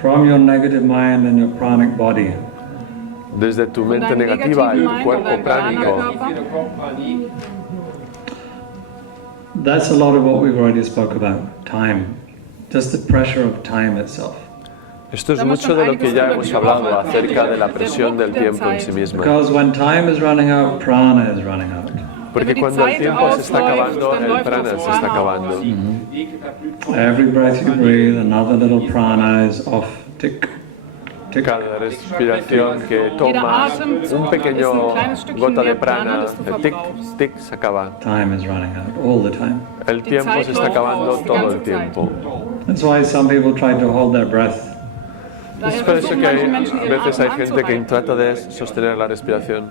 from your negative mind and your pranic body. Desde tu mente negativa y tu cuerpo pránico. That's a lot of what we've already spoke about, time. Just the pressure of time itself. Esto es mucho de lo que ya hemos hablado acerca de la presión del tiempo en sí misma. Because when time is running out, prana is running out. Porque cuando el tiempo se está acabando, el prana se está acabando. Every breath you breathe, another little prana is off. Tick. Cada respiración que tomas, un pequeño gota de prana, el tic, tic, se acaba. Time is running out all the time. El tiempo se está acabando todo el tiempo. That's why some people try to hold their breath. Es por eso que a veces hay gente que trata de sostener la respiración.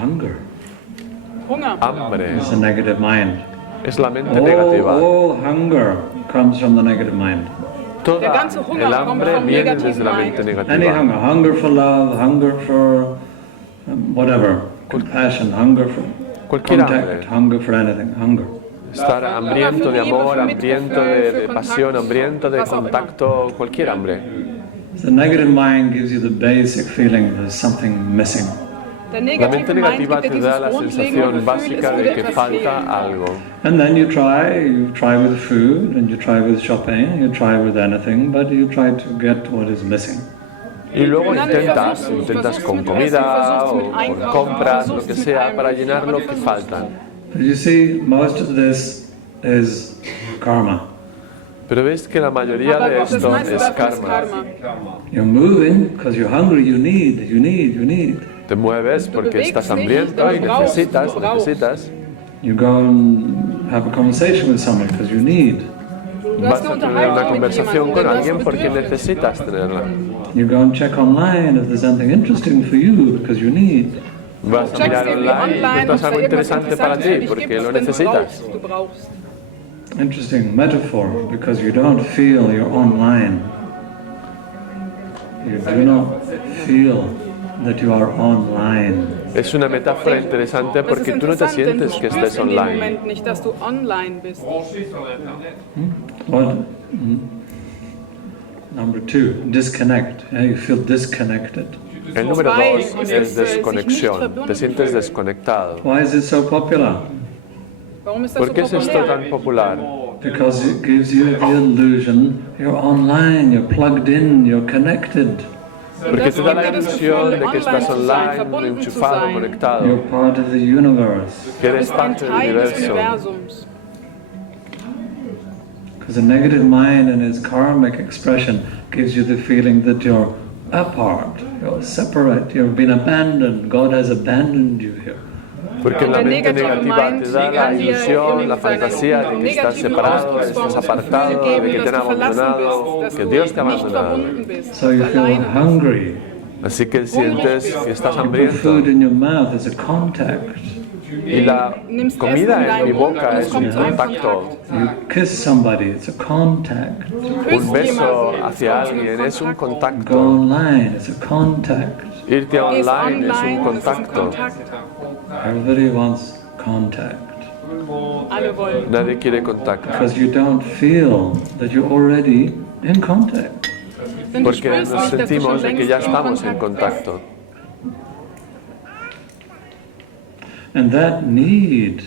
Hunger. Hambre. It's a negative mind. Es la mente negativa. All hunger comes from the negative mind. Toda el hambre viene desde la mente Any negativa. hunger for love, hunger for whatever, compassion, hunger for Cualquier hambre. contact, hunger for anything, hunger. Estar hambriento de amor, hambriento de pasión, hambriento de contacto, cualquier hambre. The negative mind gives you the basic feeling there's something missing. La mente negativa te da la sensación básica de que falta algo. And then you try with food, and you try with shopping, you try with anything, but you try to get what is missing. Y luego intentas con comida o con compras, lo que sea, para llenar lo que falta. But you see, most of this is karma. Pero ves que la mayoría de esto es karma. You're moving because you're hungry, you need. Te mueves porque estás hambriento y necesitas. You go and have a conversation with someone because you need. Vas a tener una conversación con alguien porque necesitas tenerla. You go and check online if there's anything interesting for you because you need. Vas a mirar online y encuentras algo interesante para ti porque lo necesitas. Interesting metaphor, because you don't feel you're online. You do not feel that you are online. Es una metáfora interesante porque tú no te sientes que estés online. What? Number 2, disconnect. You feel disconnected. El número 2 es desconexión. Te sientes desconectado. Why is it so popular? ¿Por qué es esto tan popular? Because it gives you the illusion you're online, you're plugged in, you're connected. Porque te da la ilusión de que estás online, enchufado, conectado. You're part of the universe. Que eres parte del universo. Because the negative mind in its karmic expression gives you the feeling that you're apart, you're separate, you've been abandoned, God has abandoned you here. Porque la mente negativa te da la ilusión, la fantasía de que estás separado, de que estás apartado, de que te han abandonado, que Dios te ha abandonado. So you feel hungry. Así que sientes que estás You put hambriento. food in your mouth as a contact. Y la comida en mi boca es un contacto. You kiss somebody, it's a contact. Un beso hacia alguien es un Go contacto. online, it's a contact. Irte online es un contacto. Everybody wants contact. Nadie quiere contacto. Because you don't feel that you're already in contact. Porque nos sentimos de que ya estamos en contacto. And that need,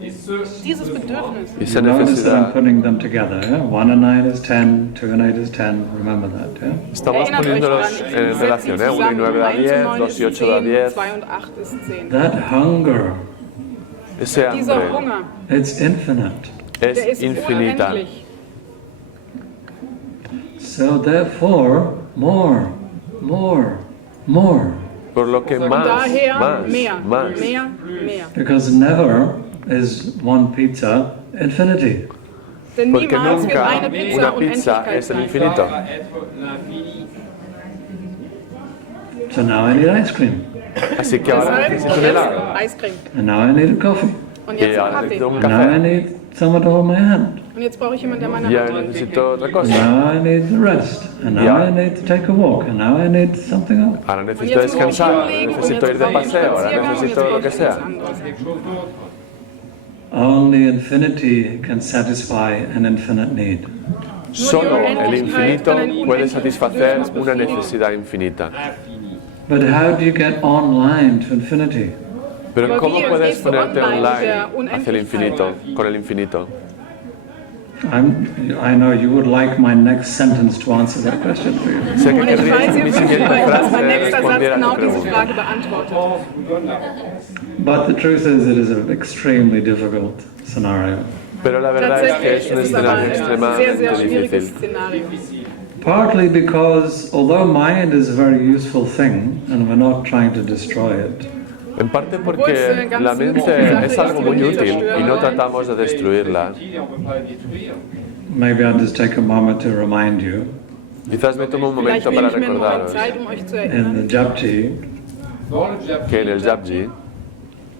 Dieses Bedürfnis. Y esa you notice that I'm necesidad. putting them together. Yeah? 1 and 9 is 10, 2 and 8 is 10. Remember that. Yeah? Estamos poniéndolos en relación, ¿eh? 1 y 9 da 10, 2 y 8 da 10. 2 und 8 ist 10. That hunger, Ese Dieser hambre Hunger, it's infinite. der es ist infinita. unendlich. So therefore, more. Por lo que Und más, daher más, mehr, más. mehr. Because never is one pizza infinity. Denn Porque niemals wird nunca eine Pizza una pizza Unendlichkeit es el sein. infinito. So now I need ice cream. Así que ahora Deshalb necesito un jetzt helado. Eiscreme. And now I need a coffee. Und Y jetzt ahora Kaffee. necesito un And now I café. need someone to hold my hand. Und jetzt brauche ich jemanden, der meine Ya Hand hält. necesito otra And cosa. now I need to rest. And now Yeah. I need to take a walk. And now I need something else. Ahora necesito descansar, ahora necesito ir de paseo, ahora necesito lo que sea. Only infinity can satisfy an infinite need. Solo el infinito puede satisfacer una necesidad infinita. But how do you get online to infinity? Pero ¿cómo puedes ponerte online hacia el infinito, con el infinito? I know you would like my next sentence to answer that question for you. Sé que Und ich querrías weiß, que mi siguiente dass frase mein nächster Satz respondiera a genau tu diese pregunta. Frage beantwortet. But the truth is, it is an extremely difficult scenario. Pero la verdad es que es un Tatsächlich ist es aber escenario ein sehr, sehr extremadamente schwieriges difícil. Szenario. Partly because, although mind is a very useful thing, and we're not trying to destroy it, En parte porque la mente es algo muy útil y no tratamos de destruirla. maybe I'll just take a moment to remind you. Quizás me tomo un Vielleicht momento nehme para ich mir einen Moment recordaros Zeit, euch zu In erinnern. the Japji, que en el Japji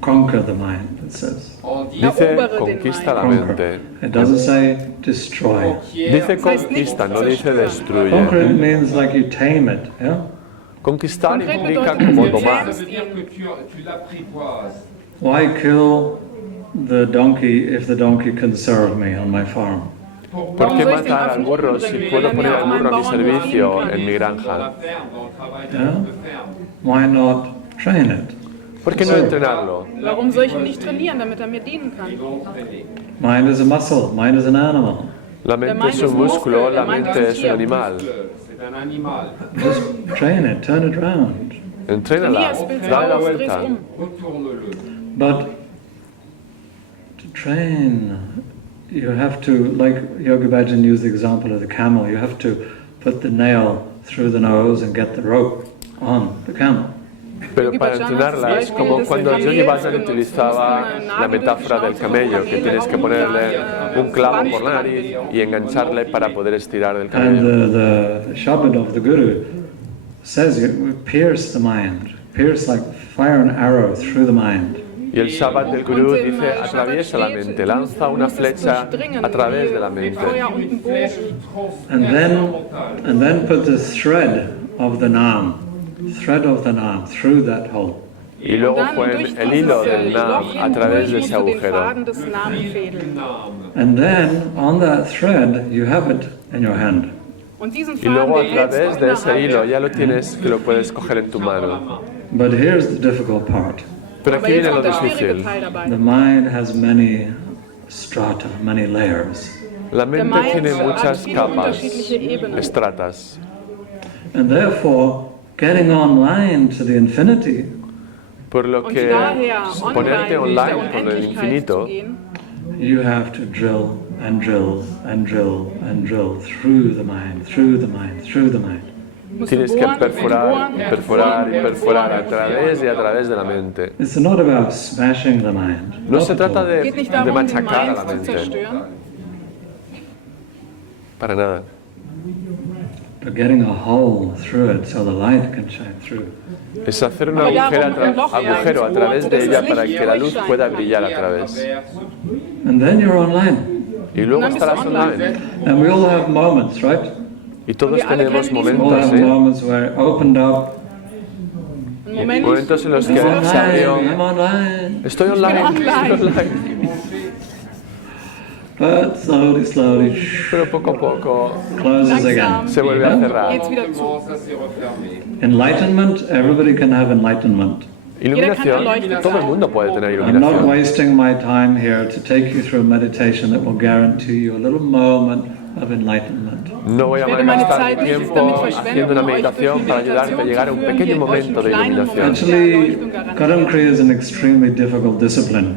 conquer the mind, it says. dice conquista la mente. It doesn't say destroy. Dice conquista, no dice Conquer destruye. it means like you tame it, yeah? Conquistar Concreto implica bedeutet, como du tomar. trennst ihn. Why kill the donkey if the donkey can serve me on my farm? ¿Por qué matar al burro si puedo poner al burro a mi servicio en mi granja? Yeah? Why not train it? ¿Por qué no entrenarlo? Warum soll ich ihn nicht trainieren, damit er mir dienen kann? Mind is a muscle, mind is an animal. La mente es un músculo, la mente es un animal. Just train it, turn it around. Entrénala, dale la Dreh's vuelta. But to train, you have to, like Yogi Bhajan used the example of the camel, you have to put the nail through the nose and get the rope on the camel. Pero para entrenarla es como cuando Yogi Bhajan utilizaba la metáfora del camello, que tienes que ponerle un clavo por la nariz y engancharle para poder estirar del And camello. the Shabad of the Guru says you pierce the mind, pierce like fire an arrow through the mind. Y el Shabbat del Gurú dice, atraviesa la mente, lanza una flecha a través de la mente. And then put the thread of the Naam through that hole. Y luego fue el hilo del Nam a través de ese agujero. And then on that thread you have it in your hand. Y luego a través de ese hilo ya lo tienes, que lo puedes coger en tu mano. But here's the difficult part. Pero aquí viene lo difícil. The mind has many strata, many layers. La mente tiene muchas capas, estratas. And therefore, getting online to the infinity Por lo que ponerte online con el infinito, you have to drill and drill and drill and drill through the mind, through the mind, through the mind. tienes que perforar y perforar y perforar a través y a través de la mente. It's not about smashing the mind. No se trata Geht nicht de darum, den machacar a la Mind zu mente, zerstören, para nada. But getting a hole through it so the light can shine through. Es hacer un agujero a través de ella para que la luz pueda brillar a través. And then you're online. Y luego estarás online. And we all have moments, right? Y todos tenemos We all momentos, have moments where it opened up. momentos en los que I'm se abrió. online, I'm online. Estoy online, estoy online. But slowly, Pero poco a poco closes again. se vuelve a cerrar. geht's wieder zu. Enlightenment, everybody can have enlightenment. Iluminación, todo el mundo puede tener I'm not iluminación. wasting my time here to take you through a meditation that will guarantee you a little moment of enlightenment. No voy a werde meine malgastar Zeit mi nicht tiempo damit verschwenden, haciendo una euch meditación durch para die ayudarte a Meditation llegar a un zu führen, pequeño die euch momento de einen kleinen iluminación. Moment Actually, der Erleuchtung garantiert. Karam Kriya is an extremely difficult discipline.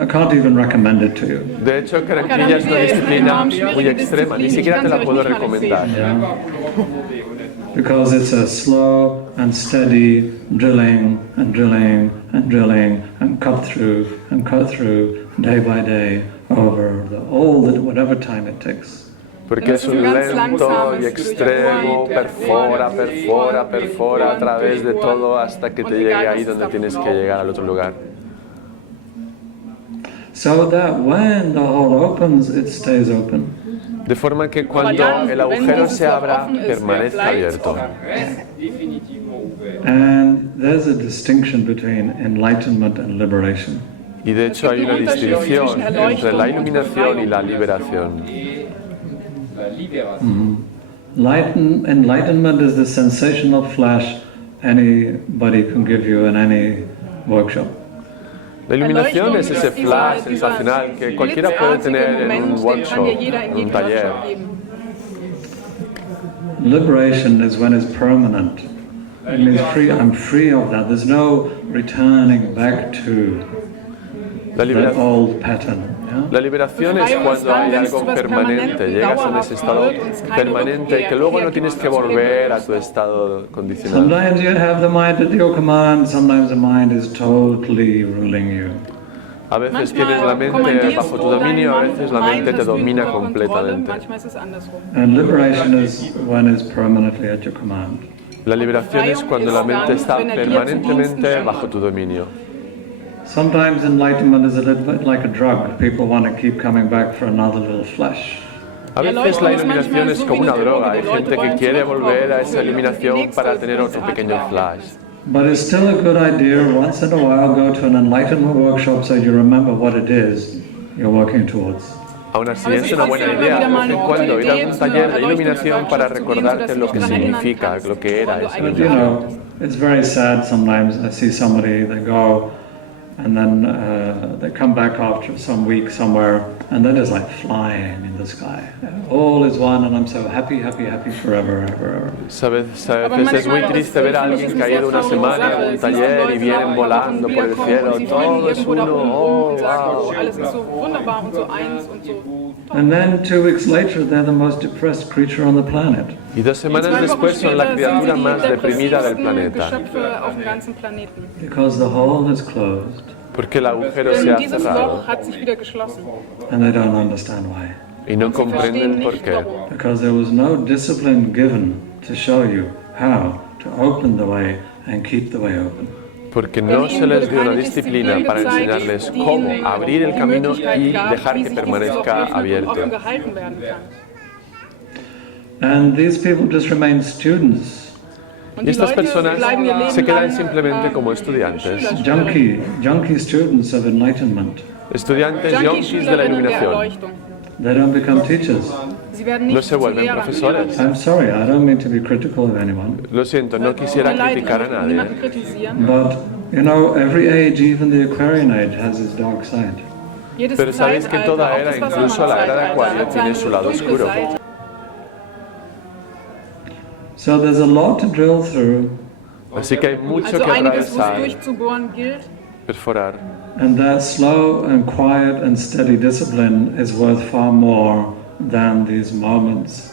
I can't even recommend it to you. De hecho, Karam Kriya es una disciplina muy extrema, ni siquiera te la puedo recomendar. Because it's a slow and steady drilling and drilling and drilling and cut through day by day over whatever time it takes. Porque es un lento y extremo, perfora, perfora, perfora a través de todo hasta que te llegue ahí donde tienes que llegar al otro lugar. So that when the hole opens, it stays open. De forma que cuando el agujero se abra, permanezca abierto. And there's a distinction between enlightenment and liberation. Y de hecho hay una distinción entre la iluminación y la liberación. Enlightenment is the sensational flash anybody can give you in any workshop. La iluminación es ese flash sensacional que cualquiera puede tener en un workshop, en un taller. Liberation is when it's permanent. It means I'm free of that. There's no returning back to that old pattern. La liberación es cuando hay algo permanente, llegas a ese estado permanente que luego no tienes que volver a tu estado condicionado. Sometimes you have the mind at your command, sometimes the mind is totally ruling you. A veces tienes la mente bajo tu dominio, a veces la mente te domina completamente. And liberation is when it's permanently at your command. La liberación es cuando la mente está permanentemente bajo tu dominio. Sometimes enlightenment is a little bit like a drug. People want to keep coming back for another little flash. A veces la iluminación es como una droga. Hay gente que quiere volver a esa iluminación para tener otro pequeño flash. But it's still a good idea once in a while go to an enlightenment workshop so you remember what it is you're working towards. Aún así es una buena idea de vez en cuando ir a un taller de iluminación para recordarte lo que significa, lo que era esa But you know, it's very sad sometimes. I see somebody, they go and then they come back after some week somewhere and they're just like flying in the sky. All is one and I'm so happy, happy, happy forever, ever. A veces es muy triste ver a alguien que ha ido una semana a un taller y vienen volando por el cielo, todo es uno, oh, wow. And then 2 weeks later they're the most depressed creature on the planet. Y 2 semanas después son la criatura más deprimida del planeta. Because the hole is closed. Porque el agujero se ha cerrado. And they don't understand why. Y no comprenden por qué. Because there was no discipline given to show you how to open the way and keep the way open. Porque no se les dio una disciplina para enseñarles cómo abrir el camino y dejar que permanezca abierto. And these people just remain students. Y estas personas se quedan simplemente como estudiantes. Junkie students of enlightenment. Estudiantes junkies de la iluminación. They don't become teachers. No se vuelven profesores. I'm sorry, I don't mean to be critical of anyone. Lo siento, no quisiera criticar a nadie. But, you know, every age, even the Aquarian age, has its dark side. Pero sabéis que toda era, incluso la era de Acuario, tiene su lado oscuro. So there's a lot to drill through. Así que hay mucho que atravesar, perforar. And that slow and quiet and steady discipline is worth far more than these moments.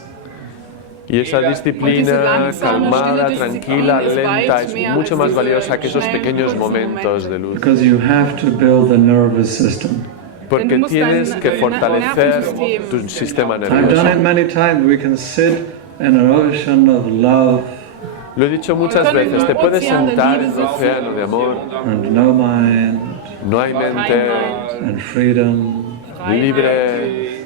Y esa disciplina calmada, tranquila, lenta, es mucho más valiosa que esos pequeños momentos de luz. Because you have to build the nervous system. Porque tienes que fortalecer tu sistema I've done nervioso. it many times. We can sit in an ocean of love. Lo he dicho muchas veces, te puedes sentar en un océano de amor, And no mind, no hay mente, and freedom. libre.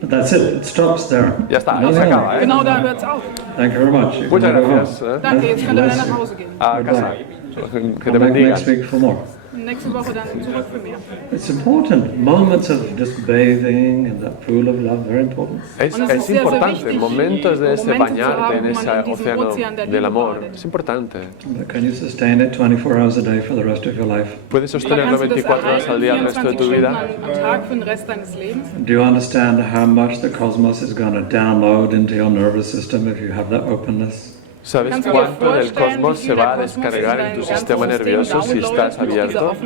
But that's it, it stops there. Ya está, No, ahí se no. acaba, ¿eh? Genau da hört's auf. Thank you very much. You can Muchas go home. gracias. ¿eh? Danke, jetzt könnt ihr wieder nach Hause gehen. A casa. Que te Come back bendiga. next week for more. Nächste Woche dann zurück für mehr. It's important. Moments of just bathing in that pool of love, very important. Es importante, momentos de ese bañarte en ese océano del amor, es importante. But can you sustain it 24 hours a day for the rest of your life? Puedes sostenerlo 24 horas al día el resto de tu vida. Am Tag für den Rest deines Lebens. Do you understand how much the cosmos is going to download into your nervous system if you have that openness? ¿Sabes cuánto del cosmos se va a descargar en tu sistema nervioso si estás abierto?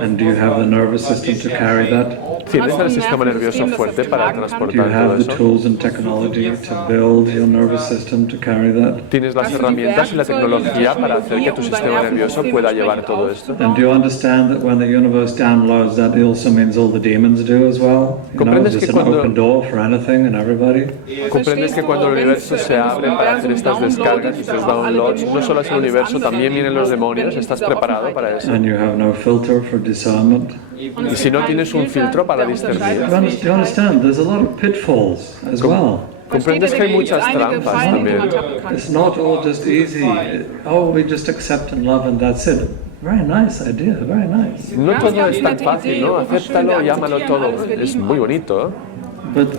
And do you have the nervous system to carry that? ¿Tienes el sistema nervioso fuerte para Do you transportar todo have the eso? tools and technology to build your nervous system to carry that? ¿Tienes las herramientas y la tecnología para hacer que tu sistema nervioso pueda llevar todo esto? And do you understand that when the universe downloads, that also means all the demons do as well? You know, ¿Comprendes it's que an cuando- open door for anything and everybody. ¿Comprendes que cuando el universo se abre para hacer estas descargas y estos downloads, no solo es el universo, también vienen los demonios? ¿Estás preparado para eso? And you have no filter for discernment. Y si no tienes un filtro para discernir, Do you understand? There's a lot of pitfalls as well. comprendes que hay muchas trampas también. It's not all just easy. Oh, we just accept and love and that's it. Very nice idea, very nice. No todo es tan fácil, ¿no? Acéptalo, llámalo todo. Es muy bonito, ¿eh? But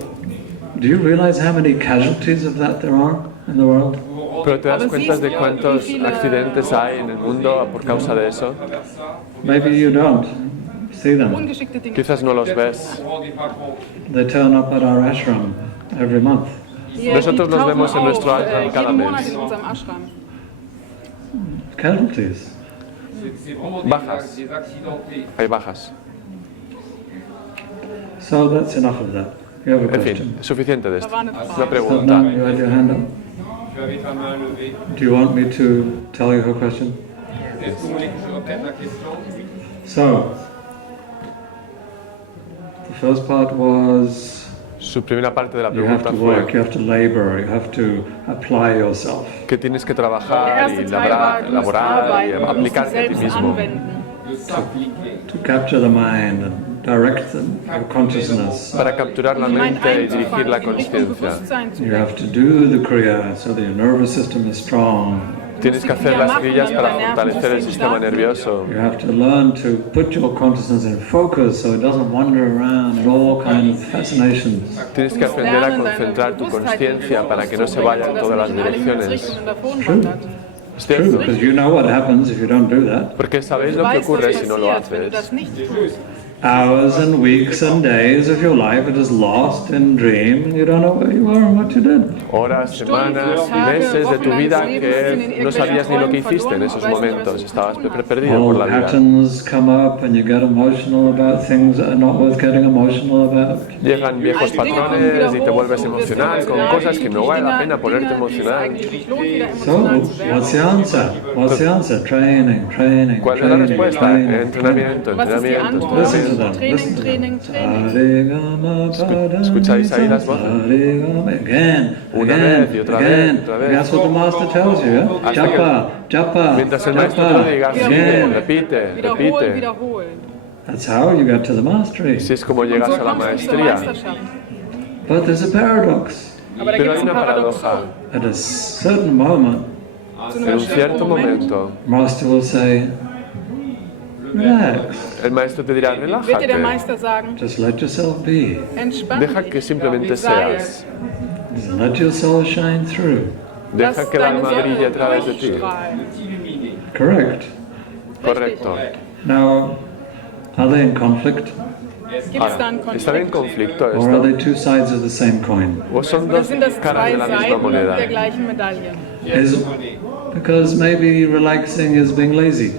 do you realize how many casualties of that there are in the world? Pero te das cuenta de cuántos accidentes hay en el mundo por causa de eso. Maybe you don't see them. Ungeschickte Dinge. Quizás no los ves. They turn up at our ashram every month. Nosotros los vemos en nuestro ashram cada jeden Monat mes. in unserem Ashram. Casualties. Bajas. Hay bajas. So that's enough of that. You have a En question? fin, es suficiente de esto. Una Sadhna, pregunta. you had your hand up. Do you want me to tell you her question? So, the first part was Su primera parte de la you have pregunta to work, fue you have to labor, you have to apply yourself. que tienes que Der trabajar erste y Teil war, du musst laborar y arbeiten, du musst dich aplicarte a ti selbst mismo. anwenden. To capture the mind and direct your consciousness. Para capturar la Die Mind mente y dirigir la einzufangen, in Richtung conciencia. Bewusstsein zu You have to do the Kriya so that your nervous system is strong. Tienes que hacer las crillas para fortalecer el sistema nervioso. You have to learn to put your consciousness in focus so it doesn't wander around in all kinds of fascinations. Tienes que aprender a concentrar tu conciencia para que no se vaya en todas las direcciones. ¿Es True, cierto? because you know what happens if you don't do that. Porque sabéis lo que ocurre si no lo haces. Hours and weeks and days of your life are just lost in dream and you don't know where you are and what you did. Horas, semanas y meses de tu vida que no sabías ni lo que hiciste en esos momentos. Estabas perdido por All la vida. patterns come up and you get emotional about things that are not worth getting emotional about. Llegan viejos patrones y te vuelves emocional con cosas que no vale la pena ponerte emocional. So, what's the answer? What's the answer? Training, training, ¿Cuál es la training, respuesta? training. Entrenamiento, entrenamiento, Listen to entrenamiento. them. Training, Listen to them. training, training. ¿Escucháis ahí las voces? Again, Una again, vez y otra again. vez, otra vez. That's what the master tells you. Yeah? Hasta que- Japa, japa, Mientras el maestro te lo diga, sigue, again. repite, Wiederholen, repite. wiederholen. That's how you get to the mastery. Así es como Und llegas so a la kommst du zur maestría. Meisterschaft. But there's a paradox. Aber da Pero gibt es hay ein una Paradoxon. paradoja. At a certain moment, Zu En einem un cierto bestimmten Moment momento, master will say, relax, el maestro te dirá, wird dir der relájate, Meister sagen, just let yourself be. entspann deja dich. que simplemente Sei seas, es. Just let your soul shine through. deja Lass que el deine alma brille a Sonne través de ti. durchstrahlen. Correct. Correcto. Now, are they in conflict? Gibt es da einen Ahora, ¿están en Konflikt? conflicto Or are esto? they two sides of the same coin? ¿O son Oder dos sind das caras zwei de la misma Seiten moneda? der gleichen Medaille? Is because maybe relaxing is being lazy.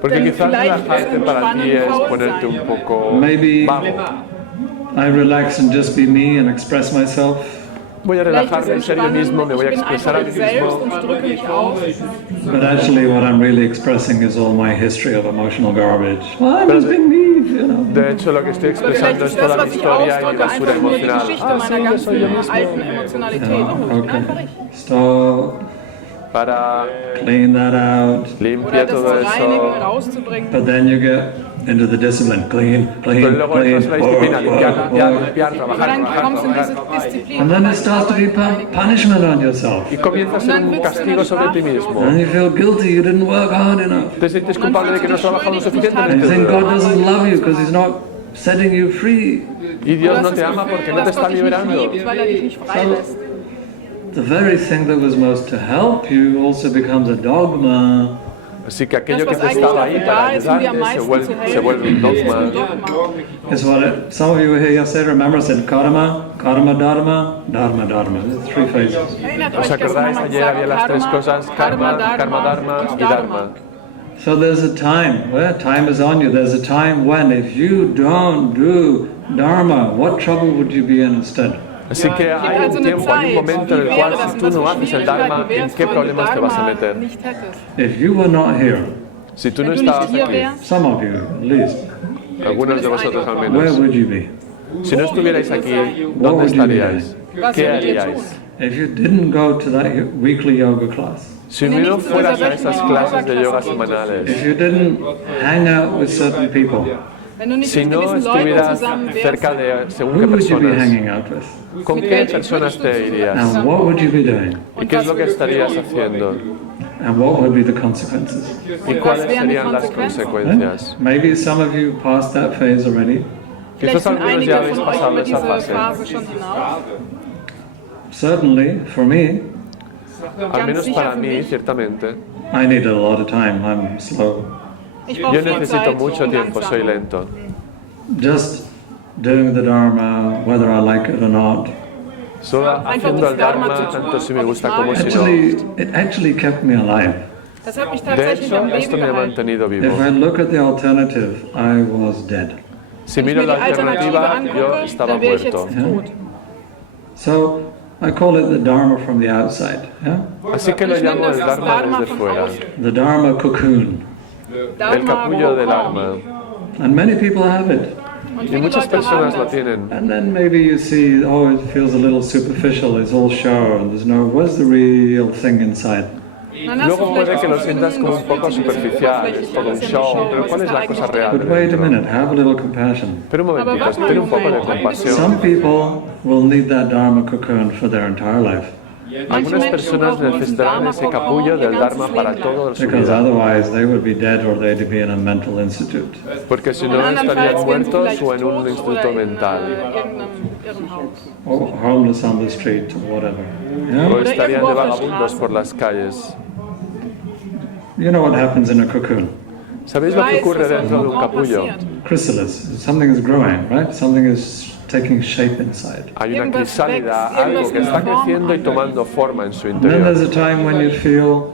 Porque Denn quizás vielleicht relajarte ist para ti Entspannen es faul ponerte sein. un poco Maybe vago. I relax and just be me and express myself. Voy a Vielleicht ist relajarme en ser yo Entspannen, mismo, me voy a ich bin expresar a einfach mí ich selbst mismo. und drücke mich aus. But actually, what I'm really expressing is all my history of emotional garbage. Well, I'm just being me, you know. De hecho, lo que estoy Aber vielleicht expresando ist es das, toda mi was ich historia y mi ausdrücke, basura einfach nur die emocional. Geschichte Ah, meiner sí, yo soy yo ganzen mismo. alten Emotionalität. Oh, ich bin einfach Okay. ich. Stop. Para Clean that out. limpia Oder das zu todo reinigen, eso. rauszubringen. But then you get into the discipline. Clean, Pero clean, luego clean. entras en la disciplina, limpiar, limpiar, work. limpiar, Aber trabajar, dann trabajar, kommst du in trabajar. diese Disziplin. And then it starts to be punishment on yourself. Y comienza a ser un castigo sobre ti mismo. And you feel guilty you didn't work hard enough. Te sientes culpable de que no has trabajado lo And you suficientemente think God duro. doesn't love you because He's not setting you free. Y Dios no te ama porque no te dass está Gott dich nicht liberando. liebt, weil er dich nicht freilässt. The very thing that was most to help you also becomes a dogma. Así que aquello que Das, te was estaba eigentlich ahí dafür para da ist, um dir am ayudarte meisten zu se vuelve un helfen, ist dogma. ein Dogma. It's what some of you here yesterday remember said karma, karma, dharma, dharma, dharma. There's three phases. Erinnert ¿Os euch, gestern acordáis? haben wir Ayer había gesagt, las tres Karma, cosas, karma, karma, dharma und y dharma. So there's a time where time is on you. There's a time when if you don't do dharma, what trouble would you be in instead? Así que hay un tiempo, hay un momento en el cual si tú no haces el dharma, ¿en qué problemas te vas a meter? nicht hättest. If you were not here, Si tú no Wenn du nicht estabas hier aquí, wärst, some of you at least, algunos de vosotros al where menos, would you be? si no estuvierais aquí, What ¿dónde would you be estaríais? was ¿Qué würdet ihr tun? haríais? If you didn't go to that weekly yoga class, Si no fueras a esas clases de yoga semanales, if you didn't hang out with certain people, Wenn du nicht si mit no gewissen Leuten estuvieras zusammen wärst, cerca de según who qué would you be personas, hanging out with? ¿con qué personas te irías? And what would you be doing? ¿Y qué es lo que estarías haciendo? And what would be the consequences? ¿Y cuáles serían las consecuencias? Maybe some of you passed that phase already. Quizás algunos ya habéis pasado esa fase. Certainly, for me, Al menos para mí, ciertamente. I needed a lot of time. I'm slow. Yo necesito mucho tiempo, soy lento. Just doing the Dharma, whether I like it or not. Solo haciendo el Dharma, tanto si me gusta como si no. It actually kept me alive. De hecho, esto me ha mantenido vivo. If I look at the alternative, I was dead. Si miro la alternativa, yo estaba muerto. Yeah? So I call it the Dharma from the outside. Yeah? Así que lo llamo el Dharma desde fuera. The Dharma cocoon. El capullo del Dharma. And many people have it. Y muchas personas lo tienen. And then maybe you see, oh, it feels a little superficial, it's all show, and there's no, what's the real thing inside? Luego puede que lo sientas como un poco superficial, es todo un show, pero ¿cuál es la cosa real? But wait a minute, have a little compassion. Pero un momentito, ten un poco de compasión. Some people will need that Dharma cocoon for their entire life. Algunas personas necesitarán ese capullo del Dharma para toda su Because vida. otherwise they would be dead or they'd be in a mental institute. Porque si no estarían muertos o en un instituto mental. Or homeless on the street or whatever. O Yeah? estarían de vagabundos por las calles. You know what happens in a cocoon? ¿Sabéis lo que ocurre dentro de un capullo? Chrysalis. Something is growing, right? Something is taking shape inside. Hay una crisálida, algo que está creciendo y tomando forma en su And then there's interior. a time when you feel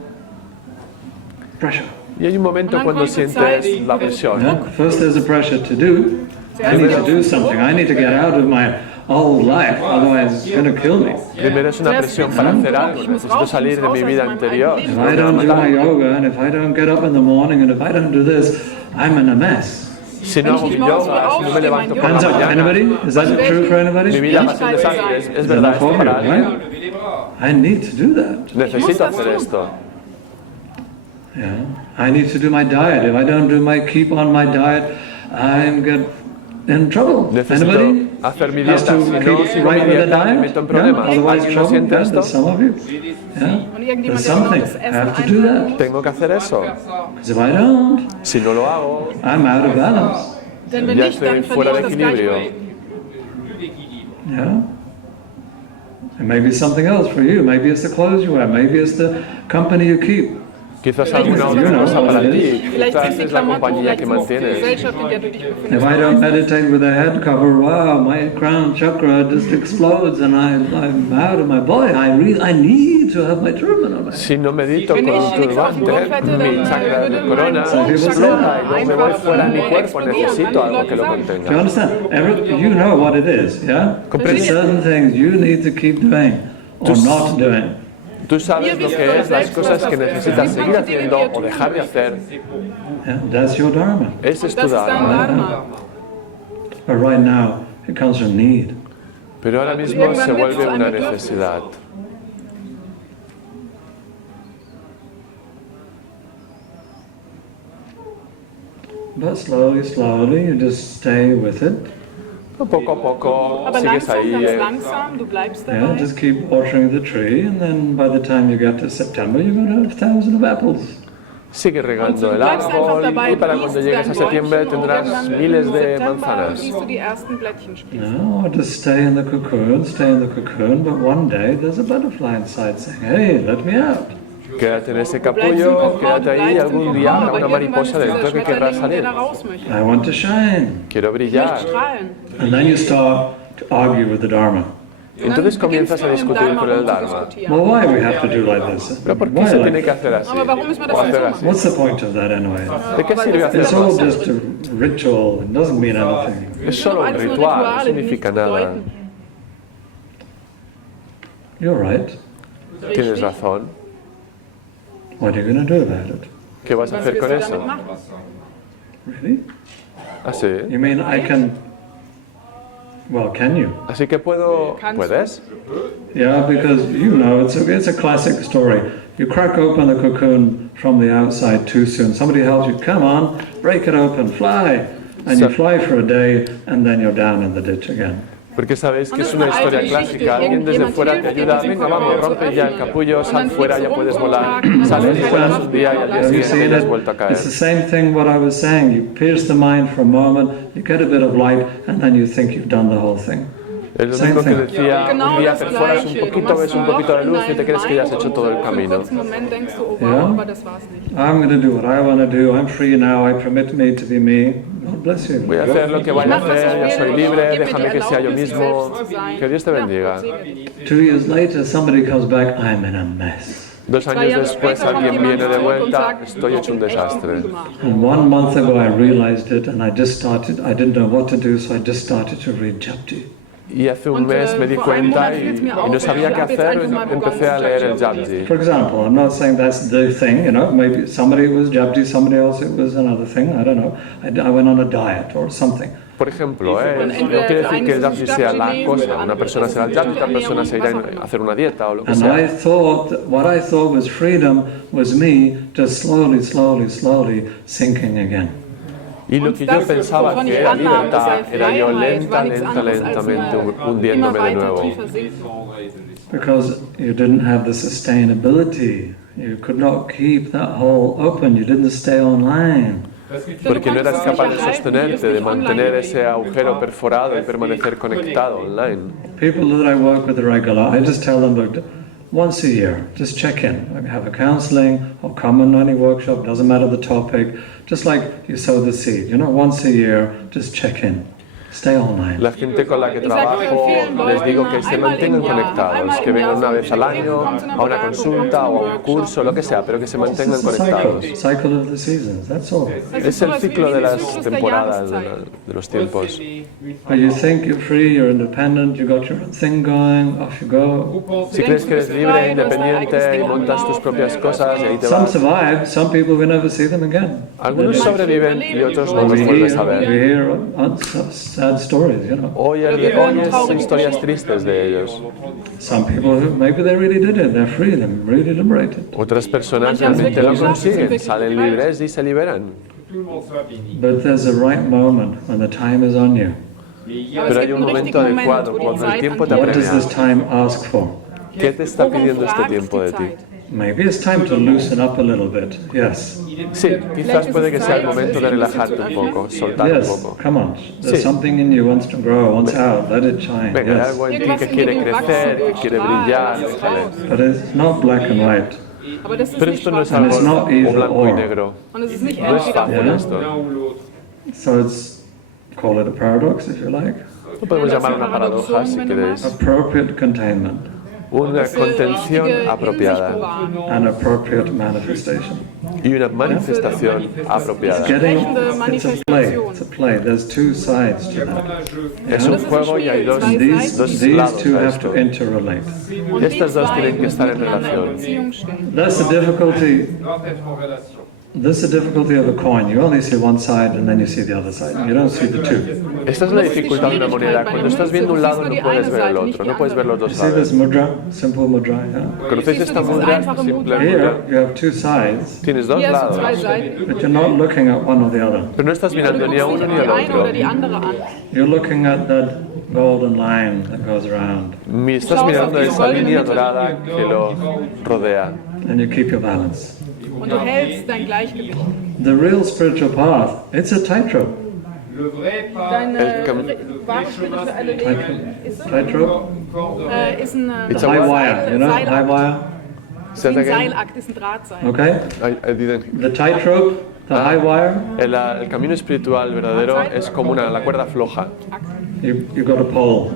pressure. Y hay un momento cuando sientes la presión. Yeah? First there's a pressure to do. I need to do something. I need to get out of my old life, otherwise it's going to kill me. Primero es una presión para hacer algo, necesito salir de mi vida anterior. If I don't do my yoga, and if I don't get up in the morning, and if I don't do this, I'm in a mess. Si no hago mi yoga, si no me levanto por Hands la up, mañana, anybody? Is that true for mi anybody? vida va a ser un desastre. ¿Es verdad esto For you, para alguien? right? I need to do that. Necesito hacer esto. Yeah. I need to do my diet. If I don't keep on my diet, I'm get in trouble. Necesito Anybody hacer mi has dieta. to Si no keep sigo mi right with the dieta, me diet? meto en Yeah? problemas. Otherwise ¿Alguien lo trouble. siente Yeah, esto? there's some of you. Yeah? There's something. I have to do that. Tengo que hacer eso. Because if I don't, Si no lo hago, I'm out of balance. ya estoy fuera de equilibrio. Yeah? And maybe something else for you. Maybe it's the clothes you wear. Maybe it's the company you keep. Quizás alguna otra cosa para ti. Quizás es la compañía que mantienes. If I don't meditate with a head cover, wow, my crown chakra just explodes and I'm out of my body. I need to have my turban on my head. Si no medito con un turbante, mi chakra de corona explota y luego me voy fuera de mi cuerpo. Necesito algo que lo Do you contenga. understand? You know what it is, yeah? There's certain things you need to keep doing or not doing. Tú sabes lo que es, las cosas que necesitas seguir haciendo o dejar de hacer. Yeah? That's your dharma. Ese es tu Dharma. But right now, it comes from need. Pero ahora mismo se vuelve una necesidad. But slowly, slowly, you just stay with it. Poco a poco Aber sigues langsam, ahí. ganz langsam, du bleibst Yeah, dabei. just keep watering the tree, and then by the time you get to September, you're going to have thousands of apples. Sigue regando el árbol y para cuando llegues a septiembre tendrás miles de manzanas. siehst du die ersten Blättchen sprießen. No, or just stay in the cocoon, but one day there's a butterfly inside saying, hey, let me out. Quédate en ese capullo, quédate ahí y algún día habrá una mariposa dentro que querrá salir. I want to shine. Quiero brillar. And then you start to argue with the Dharma. Entonces comienzas a discutir con el Dharma. Well, why we have to do like this? ¿Pero por qué Why se like tiene que hacer así? O hacer así. What's the point of that anyway? ¿De qué sirve hacer It's all eso? just a ritual. It doesn't mean anything. Es solo un ritual, no significa nada. You're right. Tienes razón. What are you going to do about it? ¿Qué vas a hacer con eso? Really? Así. You mean I can... Well, can you? Así que ¿puedes? Yeah, because you know, it's a classic story. You crack open the cocoon from the outside too soon. Somebody tells you, come on, break it open, fly. And you fly for a day, and then you're down in the ditch again. Porque sabéis que es una historia clásica, alguien desde fuera te ayuda, venga vamos, rompe ya el capullo, sal fuera, ya puedes volar, sales, vuelas un día y al día siguiente ya has vuelto a caer. It's the same thing what I was saying, you pierce the mind for a moment, you get a bit of light, and then you think you've done the whole thing. Es lo mismo que decía, un día perforas un poquito, ves un poquito de luz y te crees que ya has hecho todo el camino. Yeah? I'm going to do what I want to do, I'm free now, I permit me to be me. God bless you. Voy a hacer lo que vaya a hacer, yo soy libre, déjame que sea yo mismo. Que Dios te bendiga. 2 years later, somebody comes back, I'm in a mess. 2 años después alguien viene de vuelta, estoy hecho un desastre. And 1 month ago I realized it and I didn't know what to do, so I just started to read Japji. Y hace un mes me di cuenta y no sabía qué hacer, empecé a leer el Japji. For example, I'm not saying that's the thing, you know, maybe somebody it was Japji, somebody else it was another thing, I don't know. I went on a diet or something. Por ejemplo, no quiere decir que el Japji sea la cosa, una persona será el Japji, otra persona se irá a hacer una dieta o lo que And sea. I thought that what I thought was freedom was me just slowly sinking again. Y lo que yo pensaba que era libertad era yo lentamente hundiéndome de nuevo. Because you didn't have the sustainability. You could not keep that hole open. You didn't stay online. Porque no eras capaz de sostenerte, de mantener ese agujero perforado y permanecer conectado online. People that I work with regular, I just tell them, look, once a year, just check in. I have a counseling or come on any workshop, doesn't matter the topic, just like you sow the seed. You know, once a year, just check in. Stay online. La gente con la que trabajo les digo que se mantengan conectados, que vengan una vez al año a una consulta o a un curso, lo que sea, pero que se mantengan conectados. Cycle of the seasons, that's all. Es el ciclo de las temporadas, de los tiempos. But you think you're free, you're independent, you got your own thing going, off you go. Si crees que eres libre, independiente y montas tus propias cosas y ahí te Some vas. survive, some people we never see them again. Algunos sobreviven y otros no los vuelves a We ver. hear sad stories, you know. Oyes historias tristes de ellos. Some people who maybe they really did it, they're free, they're really liberated. Otras personas realmente lo consiguen, salen libres y se liberan. But there's a right moment when the time is on you. Pero hay un momento adecuado cuando el tiempo te What does this apremia. time ask for? ¿Qué te está pidiendo este tiempo de ti? Maybe it's time to loosen up a little bit. Yes. Sí, quizás puede que sea el momento de relajarte un poco, soltar un Yes. poco. Come on. There's Sí. something in you wants to grow, wants out. Let it shine. Venga, hay Yes. algo en ti que quiere crecer, que quiere brillar, déjale. But it's not black and white. Pero esto no es And algo it's not either blanco y or. negro. Und es ist nicht No es entweder fácil Yeah. esto. So it's, call it a paradox if you like. Lo podemos llamar una paradoja si queréis. Appropriate containment Una contención apropiada and appropriate manifestation. y una manifestación apropiada. It's a play. It's a play. There's two sides to that. Es un juego y hay dos These lados two a have esto. to interrelate. Estas dos tienen que estar en relación. That's the difficulty. This is the difficulty of a coin. You only see one side and then you see the other side. You don't see the two. Esta es la dificultad de una moneda. Cuando estás viendo un lado no puedes ver el otro, no puedes ver los You dos see this lados. mudra, simple mudra. Yeah? ¿Conocéis esta mudra? Esta simple Here mudra. you have two sides, Tienes dos Hier hast du zwei lados, Seiten. but you're not looking at one or the other. pero no estás mirando ni a uno ni al Die eine otro. oder die andere an. You're looking at that golden line that goes around, Estás mirando esa línea dorada que lo rodea. and you keep your balance. Und du hältst dein Gleichgewicht. The real spiritual path, it's a tightrope. Deine Cam- wahre spirituelle Leben ist Tightrope, ist ein It's the a high what? wire, you know, high wire. Say that ein again. Seilakt, ist ein Drahtseil. Okay, I didn't. the tightrope, the high wire. El camino espiritual verdadero es como la cuerda floja. You got a pole.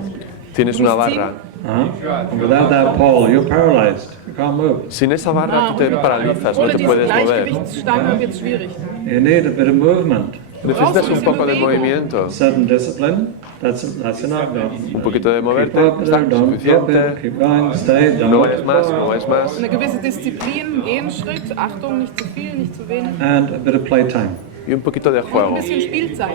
Tienes una barra. And without that pole, you're paralyzed. You can't move. Sin esa barra tú te paralizas, no Ohne te diese puedes mover. Gleichgewichtsstange wird es schwierig. You need a bit of movement, Necesitas un poco de movimiento, certain discipline. That's enough. un poquito de Keep moverte, up está there, don't drop it, suficiente. keep going, stay, No don't. vayas más, no vayas más. Eine gewisse Disziplin, Gehschritt, Achtung, nicht zu viel, nicht zu wenig. And a bit of playtime. Y un poquito de Und ein juego. bisschen Spielzeit.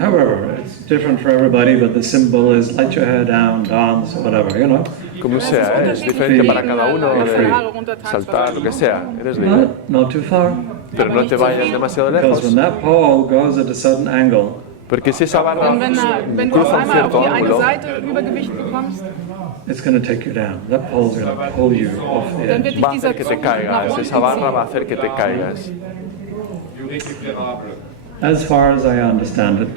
However, it's different for everybody, but the symbol is let your hair down, dance, whatever, you know. Como sea, es diferente para cada uno, de saltar, lo que sea, eres libre. Not too far. Pero no te vayas demasiado Because when lejos, that pole goes at a certain angle, Porque si esa barra Denn wenn du auf cruza un einmal auf cierto die eine ángulo, Seite Übergewicht bekommst, it's going to take you down. That pole's going to pull you off the dann edge. wird dich va a dieser hacer que te Zug nach caigas. unten Esa barra va a ziehen. hacer que te caigas. As far as I understand it,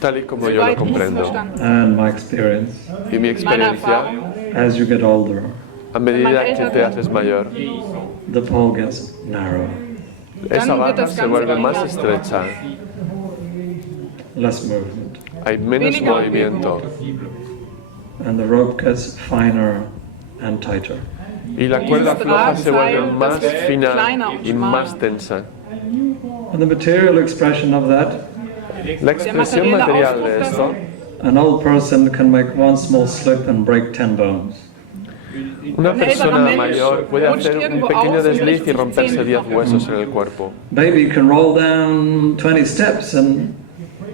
Tal y como yo lo Soweit ich es comprendo. verstanden and my experience, Y mi meine experiencia, Erfahrung, as you get older, a medida que te haces mayor, the pole gets narrow, esa barra se vuelve más estrecha. less movement, Hay menos movimiento. and the rope gets finer and tighter. Y la cuerda floja se vuelve más fina y más tensa. And the material expression of that, La expresión material de esto, an old person can make one small slip and break 10 bones. una persona mayor puede hacer un pequeño desliz y romperse 10 huesos en el cuerpo. Baby can roll down 20 steps and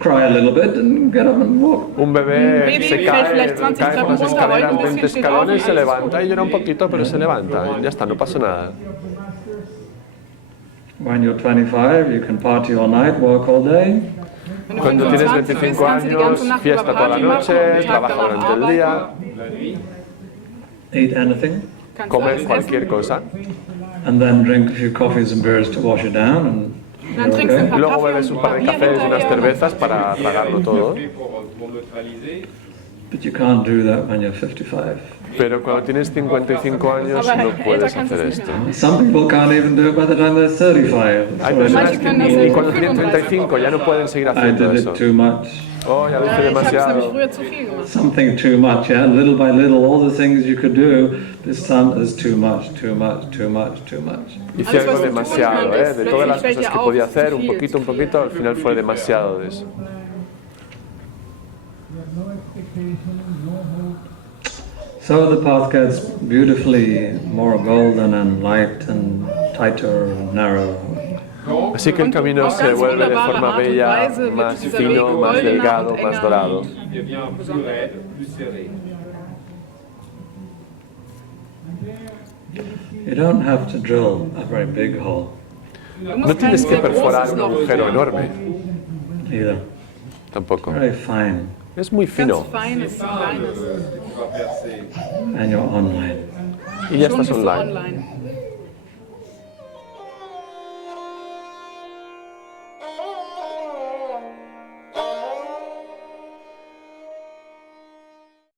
cry a little bit and get up and walk. Un bebé Baby se fällt cae, vielleicht 20 cae por las Treppen runter, escaleras, rollt ein 20 bisschen, steht escalones, auf. se levanta y llora un poquito, pero se levanta. Y ya está, no pasa nada. When you're 25, you can party all night, work all day. Wenn du Cuando tienes 25 bist, 25 kannst du die ganze años, Nacht fiesta über toda la Party machen, noche, den Tag trabaja danach durante el arbeiten, día, Eat anything, kannst comer alles cualquier essen. cosa. and then drink a few coffees and beers to wash it down, and Dann you're trinkst du ein okay. paar Luego Kaffee bebes und un ein par paar de Bier cafés y unas hinterher. cervezas para tragarlo todo. But you can't do that when you're 55. Pero cuando tienes 55 años Aber no älter puedes kannst du hacer es nicht esto. machen. Some people can't even do it by the time they're 35. Hay So personas Manche que können das ni selbst cuando mit tienen 35 35 ya no pueden seguir I haciendo did eso. it too much. Oh, ya lo hice Ich habe es nämlich demasiado. früher zu viel gemacht. Something too much, yeah. Little by little, all the things you could do, this time is too much, too much, too much, too much. Hice Alles, algo was du tun demasiado, konntest, de todas las plötzlich cosas fällt que dir podía auf, hacer, zu un viel. poquito, al final fue demasiado de eso. So the path gets beautifully more golden and light and tighter and narrow. Así que el camino se vuelve de forma bella, más fino, más delgado, más dorado. You don't have to drill a very big hole Du No musst kein tienes que sehr perforar großes un Loch agujero machen. enorme, either. tampoco. Very fine, Es muy Ganz fino feines, kleines. and you're online. y ya Schon estás bist du online. online.